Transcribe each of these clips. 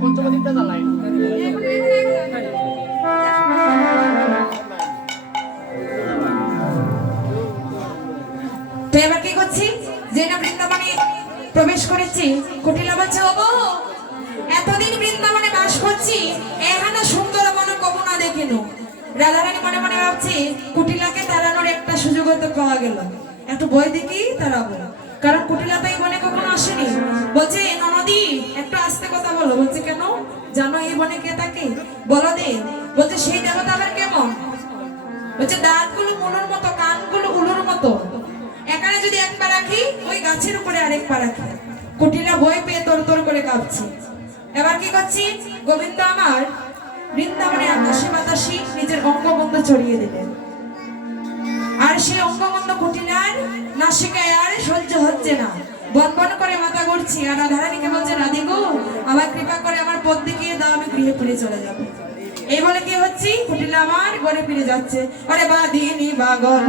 পঞ্চমদিকটা জ্বালাই তো এবার কি করছি, যে না বৃন্দাবনে প্রবেশ করেছি, কুটিলা বলছে ওগো এতদিন বৃন্দাবনে বাস করছি, এখানে সুন্দর মনে কবু না দেখিল। রাধারানী মনে মনে ভাবছি কুটিলাকে তাড়ানোর একটা সুযোগ হতে পাওয়া গেল, একটু বই দেখি তাড়াবো, কারণ কুটিলা তো এই বনে কখনো আসেনি। বলছে ননদি একটু আস্তে কথা বলো। বলছে কেন, জানো এই বনে কে থাকে? বলো দে। বলছে সেই দেবতা আবার কেমন? বলছে দাঁতগুলো মুলোর মতো, কানগুলো উলুর মতো, এখানে যদি এক পা রাখি ওই গাছের উপরে আরেক পা রাখি। কুটিলা ভয় পেয়ে তোর তোর করে কাঁপছে। এবার কি করছি, গোবিন্দ আমার বৃন্দাবনে আকাশে বাতাসি নিজের অঙ্গবন্ধ ছড়িয়ে দিলেন, আর সেই অঙ্গবন্ধ কুটিলার নাসিকায় আর সহ্য হচ্ছে না, বন বন করে মাথা ঘুরছি। আর রাধারানীকে বলছে রাধে গো আমার কৃপা করে আমার পথ দেখিয়ে দাও, আমি গৃহে ফিরে চলে যাবো। এই বলে কি হচ্ছে, কুটিলা আমার ঘরে ফিরে যাচ্ছে। আরে বাদিনী বাগল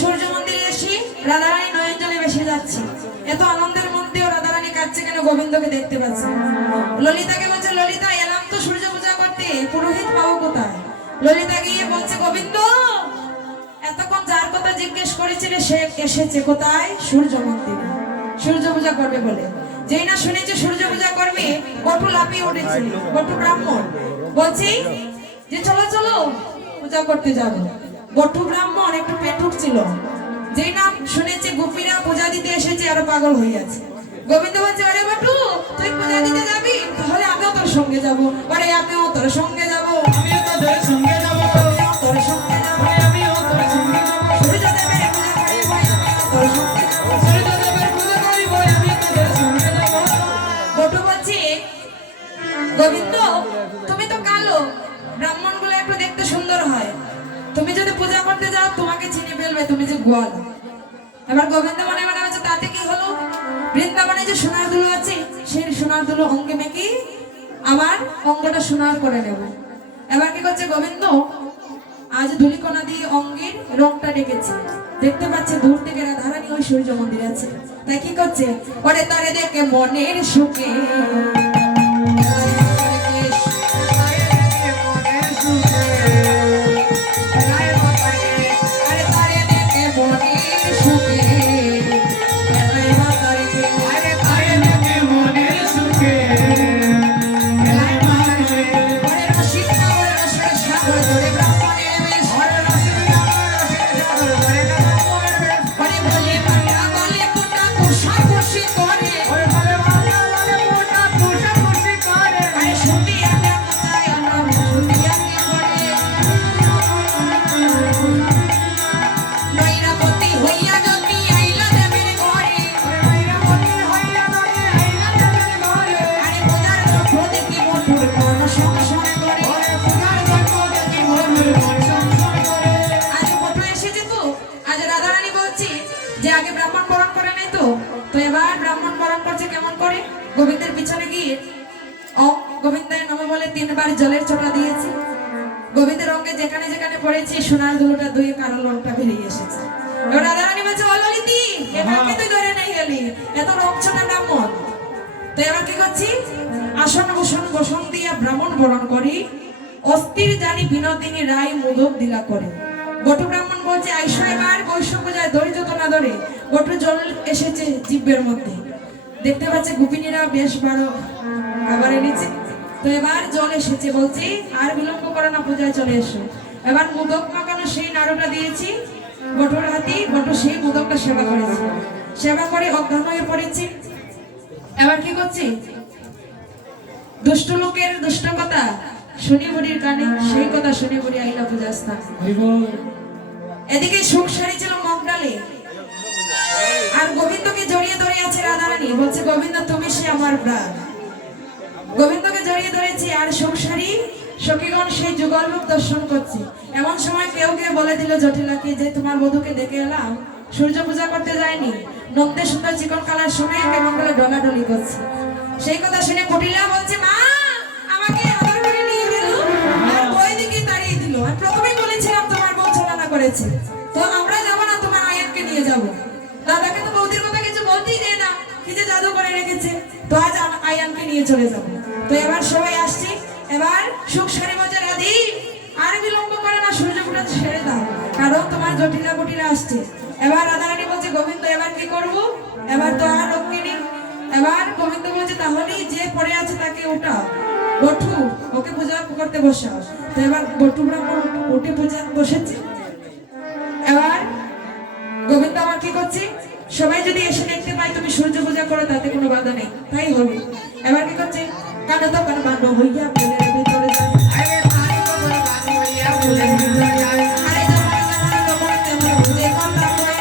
সূর্য মন্দিরে এসে রাধারানী নয়ন জলে ভেসে যাচ্ছে। এত আনন্দের মধ্যেও রাধারানী কাঁদছে কেন, গোবিন্দকে দেখতে পাচ্ছে। ললিতাকে বলছে ললিতা এলাম তো সূর্য পূজা করতে, পুরোহিত পাবো কোথায়? ললিতা গিয়ে বলছে গোবিন্দ এতক্ষণ যার কথা জিজ্ঞেস করেছিলে সে এসেছে। কোথায়? সূর্য মন্দিরে সূর্য পূজা করবে বলে। যেই না শুনেছে সূর্য পূজা করবে, বটু লাফিয়ে উঠেছে। বটু ব্রাহ্মণ বলছি যে চলো চলো পূজা করতে যাবো। বটু ব্রাহ্মণ একটু পেটুক ছিল, যেই নাম শুনেছে গোপীরা পূজা দিতে এসেছে আরো পাগল হয়ে আছে। গোবিন্দ বলছে আরে বটু তুই পূজা দিতে যাবি, তাহলে আমিও তোর সঙ্গে যাবো। আরে আমিও তোর সঙ্গে যাবো, আমিও তোদের সঙ্গে যাবো, তোর সঙ্গে যাবো, আমিও তোর সঙ্গে যাবো, সূর্যদেবের পূজা করিব তোর সঙ্গে যাবো, সূর্যদেবের পূজা করিব আমি তোদের সঙ্গে যাবো। বটু বলছে গোবিন্দ তুমি তো কালো, ব্রাহ্মণগুলো একটু দেখতে সুন্দর হয়, তুমি যদি পূজা করতে যাও তোমাকে চিনে ফেলবে, তুমি যে গোয়াল। এবার গোবিন্দ মনে মনে হচ্ছে তাতে কি হলো, বৃন্দাবনে যে সোনার দুলো আছে সেই সোনার দুলো অঙ্গে মেখে আমার অঙ্গটা সোনার করে নেব। এবার কি করছে গোবিন্দ, আজ ধুলিকণা দিয়ে অঙ্গের রংটা ডেকেছে, দেখতে পাচ্ছে দূর থেকে রাধারানী ওই সূর্য মন্দির আছে। তাই কি করছে, ওরে তারে দেখে মনের সুখে গোবিন্দের পিছনে গিয়ে গোবিন্দের নামে বলে 3 বার জলের ছোটা দিয়েছি। গোবিন্দের অঙ্গে যেখানে যেখানে পড়েছে সোনার দুলোটা ধুয়ে কালো রংটা বেরিয়ে এসেছে। এবার রাধারানী বলছে ও ললিতি এটাকে তুই ধরে নিয়ে গেলি, এত রং ছোটা ব্রাহ্মণ। তো এবার কি করছি, আসন বসন বসন দিয়া ব্রাহ্মণ বরণ করি, অস্থির জানি বিনোদিনী রায় মোদক দিলা করে। বটু ব্রাহ্মণ বলছে আইসো এবার বৈশ্য পূজায় ধৈর্য তো না ধরে। বটু জল এসেছে জিব্বের মধ্যে, দেখতে পাচ্ছে গোপিনীরা বেশ বড় খাবার এনেছে। তো এবার জল এসেছে, বলছি আর বিলম্ব করে না, পূজায় চলে এসো। এবার মোদক মাখানো সেই নাড়ুটা দিয়েছি বটুর হাতে, বটু সেই মোদকটা সেবা করেছে, সেবা করে অজ্ঞান হয়ে পড়েছে। এবার কি করছি, দুষ্ট লোকের দুষ্ট কথা শুনি বুড়ির কানে, সেই কথা শুনে বুড়ি আইলা পূজা স্থান। এদিকে সুখ সারি ছিল মগডালে, আর গোবিন্দকে জড়িয়ে ধরে আছে রাধারানী, বলছে গোবিন্দ তুমি সে আমার প্রাণ। গোবিন্দকে জড়িয়ে ধরেছি আর সংসারী সখীগণ সেই যুগল রূপ দর্শন করছে। এমন সময় কেউ কেউ বলে দিল জটিলাকে যে তোমার বধূকে দেখে এলাম, সূর্য পূজা করতে যায়নি, নন্দে সুন্দর চিকন কালার শুনে কেমন করে ডলাডলি করছে। সেই কথা শুনে কুটিলা বলছে মা আমাকে আদর করে নিয়ে গেল আর ওই দিকে তাড়িয়ে দিল। আর প্রথমেই বলেছিলাম তোমার বউ ছলনা করেছে, তো আমরা যাবো না, তোমার আয়াতকে নিয়ে যাবো। দাদাকে তো বৌদির কথা কিছু বলতেই দেয় না, কি যে জাদু করে রেখেছে, তো আজ আয়ানকে নিয়ে চলে যাবো। তো এবার সবাই আসছি, এবার সুখ সারি বলছে রাধি আর বিলম্ব করে না, সূর্য পুজো সেরে দাও, কারণ তোমার জটিলা কুটিলা আসছে। এবার রাধারানী বলছে গোবিন্দ এবার কি করব, এবার তো আর রক্ষিণী। এবার গোবিন্দ বলছে তাহলে যে পড়ে আছে তাকে ওঠাও, বটু ওকে পূজা করতে বসাও। তো এবার বটু ব্রাহ্মণ উঠে পূজা বসেছে। এবার গোবিন্দ আমার কি করছে, সবাই যদি এসে দেখতে পাই তুমি সূর্য পূজা করো তাতে কোনো বাধা নেই, তাই হবে। এবার কি করছে, কানে তো কান বানো হইয়া ফুলের ভিতরে যায়, আরে পানি তো করে বানি হইয়া ফুলের ভিতরে যায়। আরে জমানে জমানে তোমার তেমন বুঝে কথা হয়।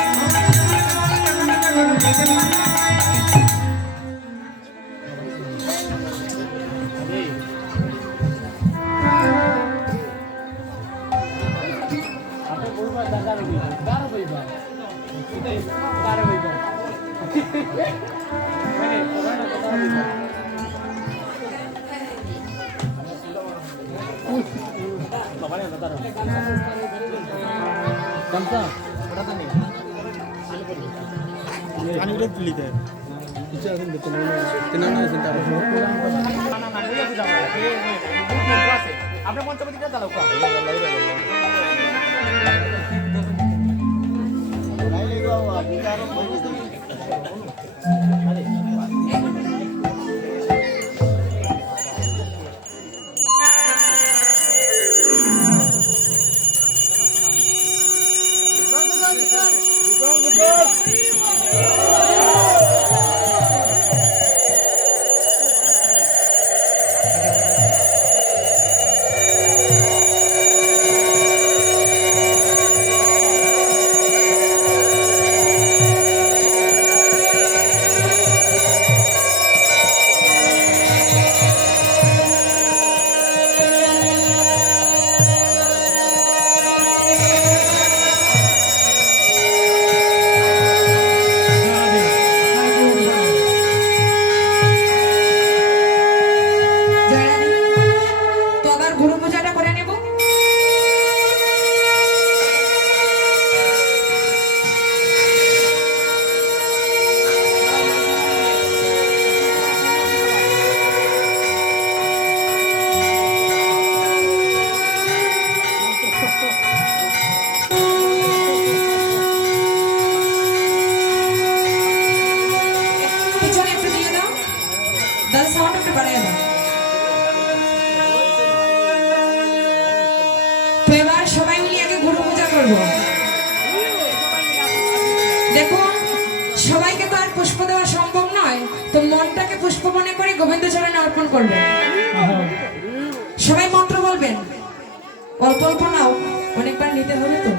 আপনি পঞ্চপতিটা চালাও দেখুন সবাইকে তো আর পুষ্প দেওয়া সম্ভব নয়, তো মনটাকে পুষ্প মনে করে গোবিন্দ চরণে অর্পণ করবেন। সবাই মন্ত্র বলবেন, অল্প অল্প নাও, অনেকবার নিতে হবে তো।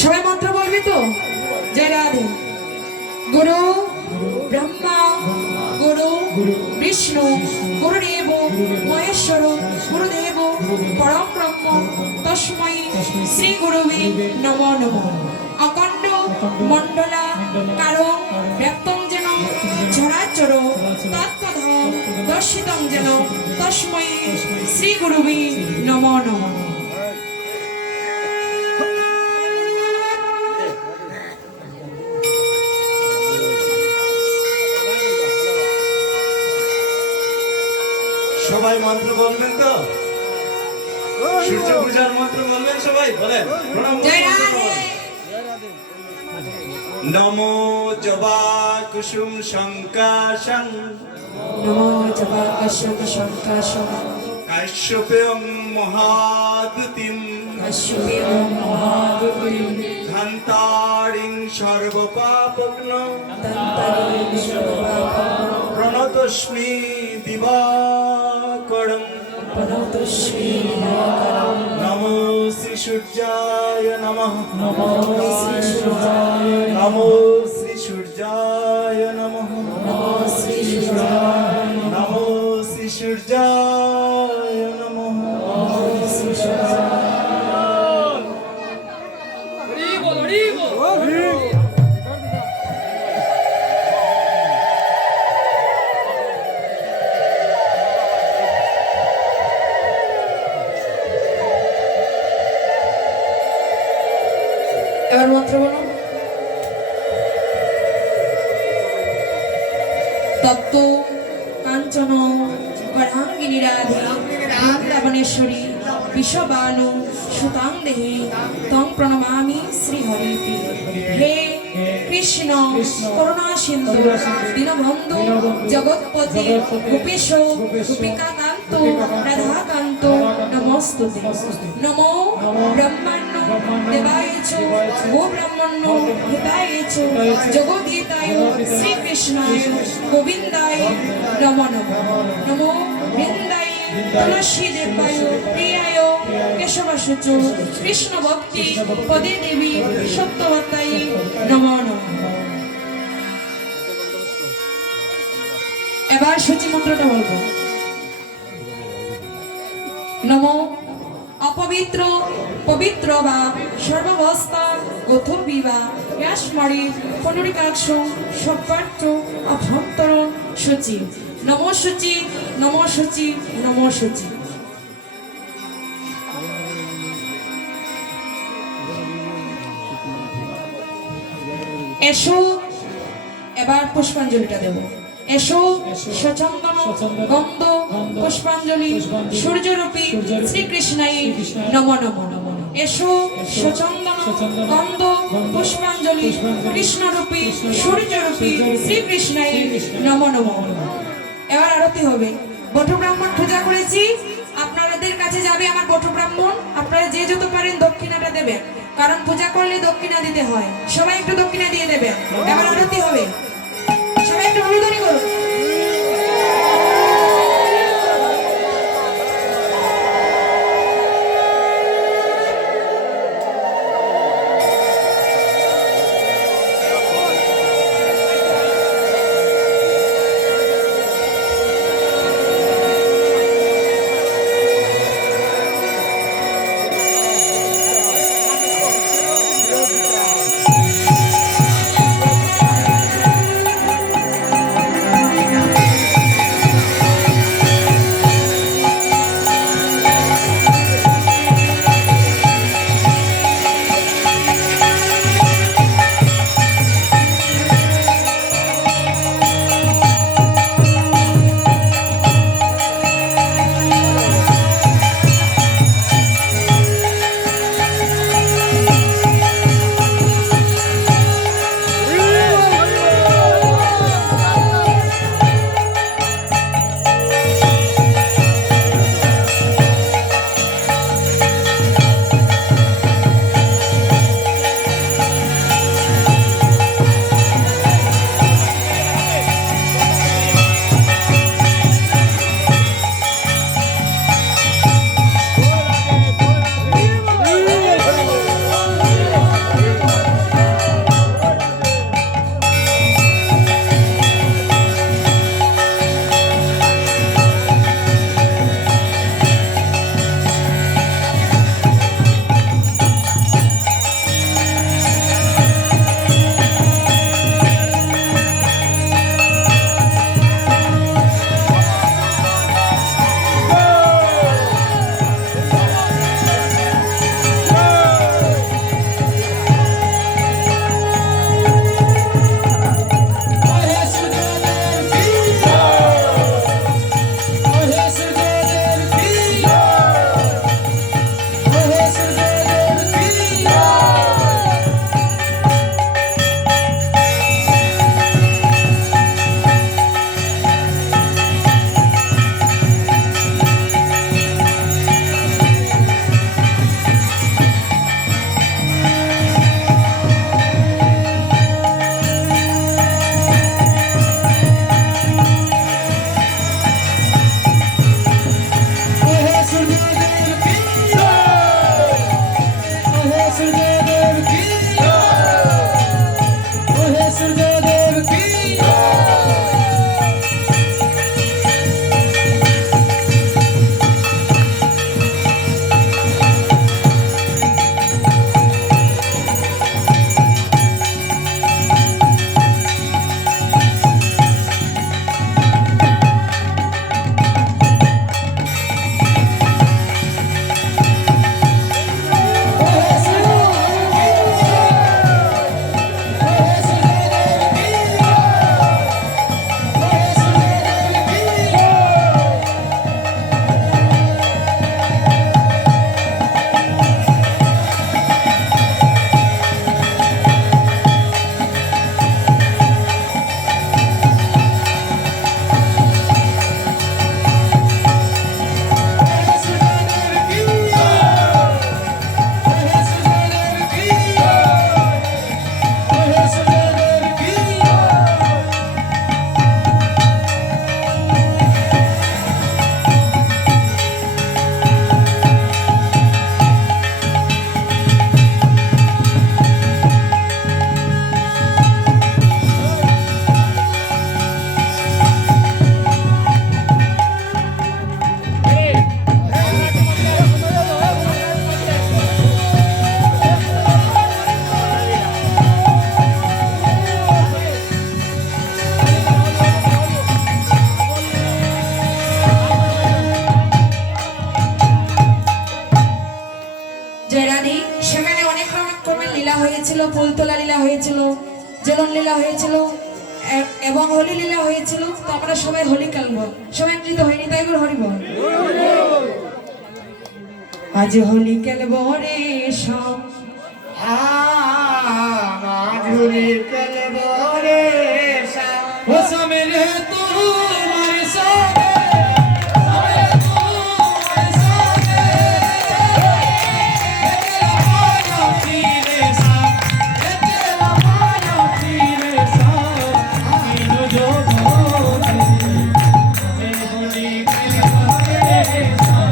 সবাই মন্ত্র বলবি তো, জয় রাধে। গুরু ব্রহ্মা গুরু বিষ্ণু গুরুদেব মহেশ্বর গুরুদেব পরম ব্রহ্ম তস্मै শ্রী গুরুবে নমো নমঃ। অখণ্ড মণ্ডলা কারং ব্যক্তং যেন চরাচর তৎপদং দর্শিতং যেন তস্मै শ্রী গুরুবে নমো নমঃ। সবাই মন্ত্র বলবেন তো, সূর্য পূজার মন্ত্র বলবেন সবাই, বলেন নমো জবা কুসুম শঙ্কাশং নমো জবা কুসুম শঙ্কাশং কাশ্যপেয়ং মহাদুতিম কাশ্যপেয়ং মহাদুতিম ধন্তারিং সর্বপাপগ্ন তন্তারিং সর্বপাপগ্ন প্রণতস্মি দিবাকরং প্রণতস্মি নমো শ্রী সূর্যায় নমঃ নমো শ্রী সূর্যায় নমো শ্রী সূর্যায় নমঃ নমো শ্রী সূর্যায় নমো শ্রী সূর্যায় নমঃ নমো শ্রী সূর্যায় এবার মন্ত্র বলো। তপ্ত কাঞ্চন গর্ভাঙ্গিনী রাধে বৃন্দাবনেশ্বরী বিশ্ববানু সুতাং দেহে তং প্রণমামি শ্রী হরিতি। হে কৃষ্ণ করুণা সিন্ধু দীনবন্ধু জগৎপতি গোপেশ গোপিকাকান্ত রাধাকান্ত নমস্তুতে। নমো ব্রহ্মাণ্য দেবায় চ গো ব্রাহ্মণ্য হিতায় চ জগদীতায় শ্রীকৃষ্ণায় গোবিন্দায় নমো নমঃ। নমো বৃন্দায় তুলসী দেবায় প্রিয়ায় কেশবাসুচ কৃষ্ণ ভক্তি পদে দেবী সত্যবতাই নমো নমঃ। এবার সূচি মন্ত্রটা বলবো। নমো অপবিত্র পবিত্র বা সর্বাবস্থা গোথবি বা ইয়াসমরি পুনরিকাক্ষ সপার্থ অভ্যন্তরণ সূচি। নমো সূচি নমো সূচি নমো সূচি। এসো এবার পুষ্পাঞ্জলিটা দেব। এসো সচন্দন গন্ধ পুষ্পাঞ্জলি সূর্যরূপী শ্রীকৃষ্ণায় নমো নমঃ। এসো সচন্দন গন্ধ পুষ্পাঞ্জলি কৃষ্ণরূপী সূর্যরূপী শ্রীকৃষ্ণায় নমো নমঃ। এবার আরতি হবে। বটু ব্রাহ্মণ পূজা করেছি, আপনাদের কাছে যাবে আমার বটু ব্রাহ্মণ। আপনারা যে যত পারেন দক্ষিণাটা দেবেন, কারণ পূজা করলে দক্ষিণা দিতে হয়। সবাই একটু দক্ষিণা দিয়ে দেবেন। এবার আরতি হবে, সবাই একটু অনুদানী করুন। হয়েছিল, ফুলতোলা লীলা হয়েছিল, জলন লীলা হয়েছিল এবং হোলি লীলা হয়েছিল। তো আমরা সবাই হোলি খেলবো, সবাই মিলিত হয়নি তাই করে হরি বল। আজ হোলি খেলবো রে সব মাধুরী কলবো রে ও সমেরে তোমার সাথে সমেরে তোমার সাথে একলা মায়া ফিরে সা একলা মায়া ফিরে সা আইনো জো ভোরে এ হোলি কলবো রে সা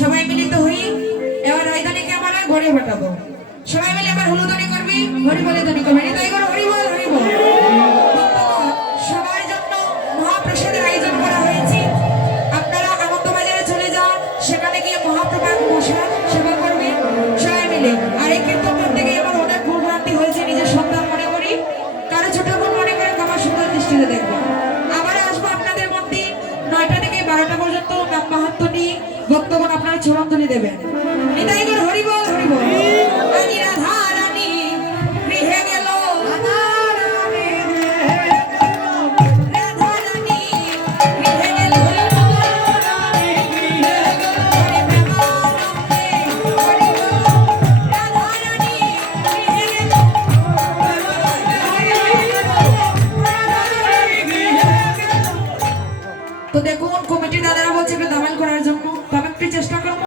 সবাই মিলিত হই। এবার রায়দানিকে আমরা ঘরে পাঠাবো, সবাই মিলে আবার হুলুদানি করবি, হরি বলে দানি করবি, তাই করে হরি বল হরি বল। সবার জন্য মহাপ্রসাদের আয়োজন করা হয়েছে, আপনারা আনন্দবাজারে চলে যান, সেখানে গিয়ে মহাপ্রভুর মশার সেবা করবেন সবাই মিলে। আর এই কীর্তন করতে গিয়ে আমার অনেক ভুলভ্রান্তি হয়েছে, নিজের সন্তান মনে করি, কারো ছোট বোন মনে করে আমার সুন্দর দৃষ্টিতে দেখবেন। আবার আসবো আপনাদের মধ্যে 9টা থেকে 12টা পর্যন্ত নাম মাহাত্ম্য নিয়ে বক্তব্য আপনারা চূড়ান্তলি দেবেন। এটাই